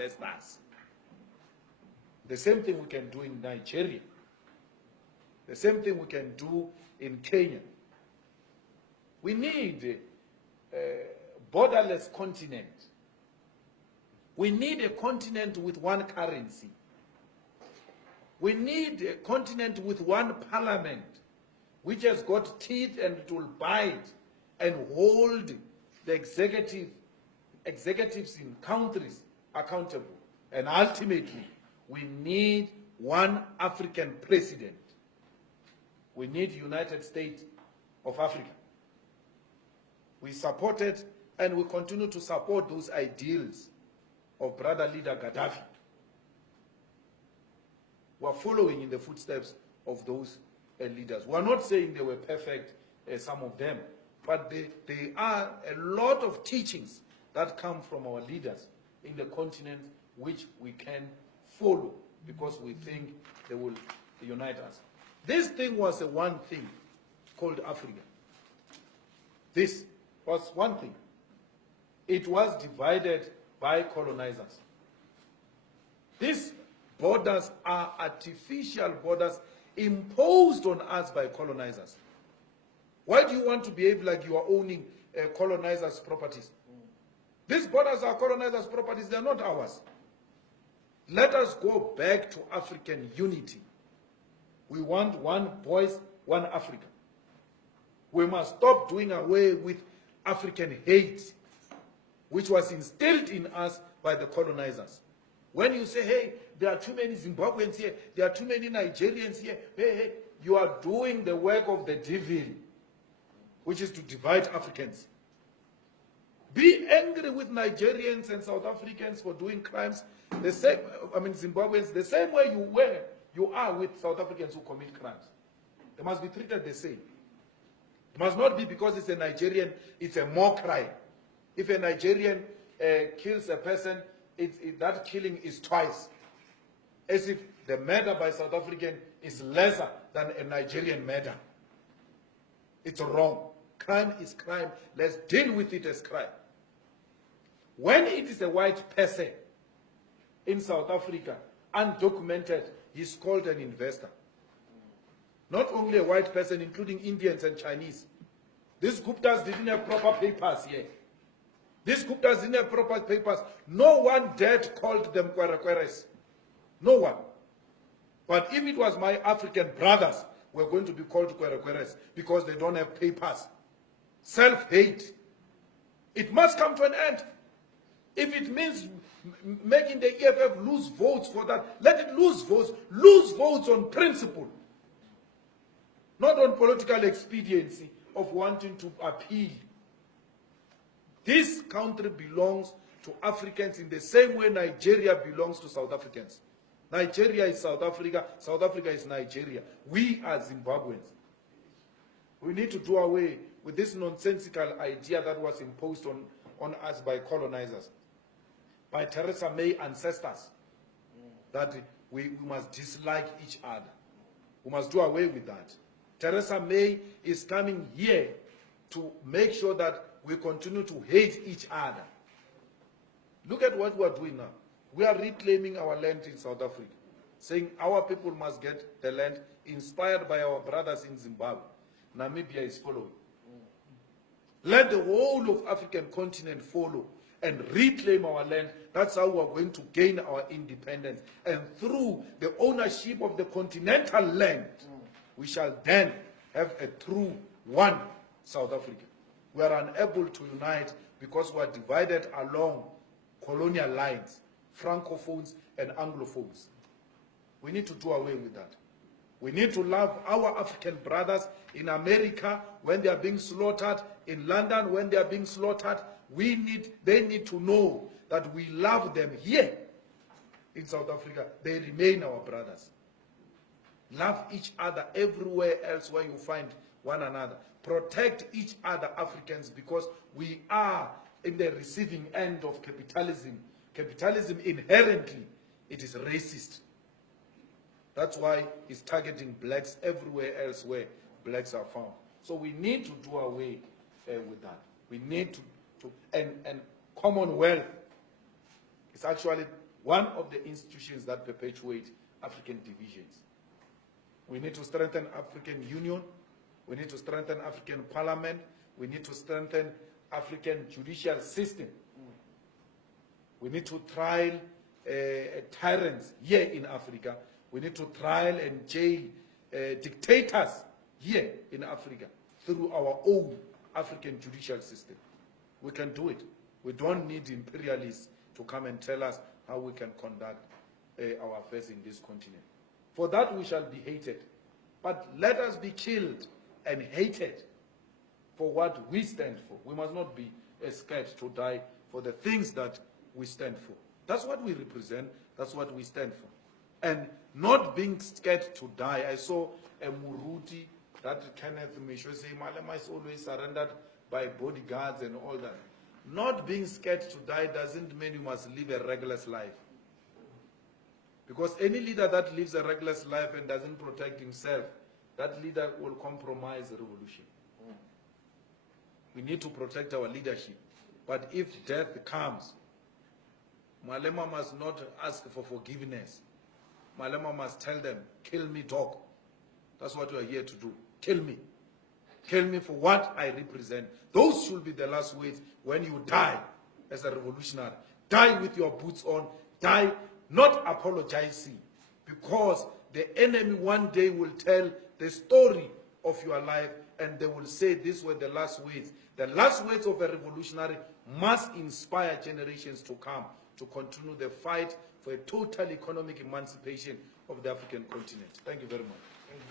investors. The same thing we can do in Nigeria. The same thing we can do in Kenya. We need a borderless continent. We need a continent with one currency. We need a continent with one parliament, which has got teeth and it will bite and hold the executives in countries accountable. And ultimately, we need one African president. We need United States of Africa. We supported and we continue to support those ideals of brother leader Gaddafi. We are following in the footsteps of those leaders. We are not saying they were perfect, some of them, but there are a lot of teachings that come from our leaders in the continent which we can follow because we think they will unite us. This thing was a one thing called Africa. This was one thing. It was divided by colonizers. These borders are artificial borders imposed on us by colonizers. Why do you want to behave like you are owning colonizers' properties? These borders are colonizers' properties, they are not ours. Let us go back to African unity. We want one voice, one Africa. We must stop doing away with African hate, which was instilled in us by the colonizers. When you say, hey, there are too many Zimbabweans here, there are too many Nigerians here, hey, you are doing the work of the devil, which is to divide Africans. Be angry with Nigerians and South Africans for doing crimes, the same, Zimbabweans, the same way you are with South Africans who commit crimes. They must be treated the same. It must not be because it's a Nigerian, it's a more crime. If a Nigerian kills a person, that killing is twice. As if the murder by South African is lesser than a Nigerian murder. It's wrong. Crime is crime. Let's deal with it as crime. When it is a white person in South Africa, undocumented, he's called an investor. Not only a white person, including Indians and Chinese. These Guptas didn't have proper papers here. These Guptas didn't have proper papers. No one dared called them Kwerekweres. No one. But if it was my African brothers, we're going to be called Kwerekweres because they don't have papers. Self-hate. It must come to an end. If it means making the EFF lose votes for that, let it lose votes. Lose votes on principle. Not on political expediency of wanting to appeal. This country belongs to Africans in the same way Nigeria belongs to South Africans. Nigeria is South Africa, South Africa is Nigeria. We are Zimbabweans. We need to do away with this nonsensical idea that was imposed on us by colonizers, by Theresa May ancestors, that we must dislike each other. We must do away with that. Theresa May is coming here to make sure that we continue to hate each other. Look at what we are doing now. We are reclaiming our land in South Africa, saying our people must get the land inspired by our brothers in Zimbabwe. Namibia is following. Let the whole of African continent follow and reclaim our land. That's how we are going to gain our independence. And through the ownership of the continental land, we shall then have a true one South Africa. We are unable to unite because we are divided along colonial lines, Francophones and Anglophones. We need to do away with that. We need to love our African brothers in America when they are being slaughtered, in London when they are being slaughtered. They need to know that we love them here in South Africa. They remain our brothers. Love each other everywhere else where you find one another. Protect each other, Africans, because we are in the receiving end of capitalism. Capitalism inherently, it is racist. That's why it's targeting blacks everywhere else where blacks are found. So we need to do away with that. We need to and Commonwealth is actually one of the institutions that perpetuate African divisions. We need to strengthen African Union. We need to strengthen African Parliament. We need to strengthen African judicial system. We need to trial tyrants here in Africa. We need to trial and jail dictators here in Africa through our own African judicial system. We can do it. We don't need imperialists to come and tell us how we can conduct our affairs in this continent. For that we shall be hated. But let us be killed and hated for what we stand for. We must not be scared to die for the things that we stand for. That's what we represent. That's what we stand for. And not being scared to die. I saw a Muruti that Kenneth Misho say, Malema is always surrendered by bodyguards and all that. Not being scared to die doesn't mean you must live a reckless life. Because any leader that lives a reckless life and doesn't protect himself, that leader will compromise the revolution. We need to protect our leadership. But if death comes, Malema must not ask for forgiveness. Malema must tell them, kill me, dog. That's what we are here to do. Kill me. Kill me for what I represent. Those should be the last words when you die as a revolutionary. Die with your boots on. Die not apologizing, because the enemy one day will tell the story of your life and they will say these were the last words. The last words of a revolutionary must inspire generations to come to continue the fight for a total economic emancipation of the African continent. Thank you very much.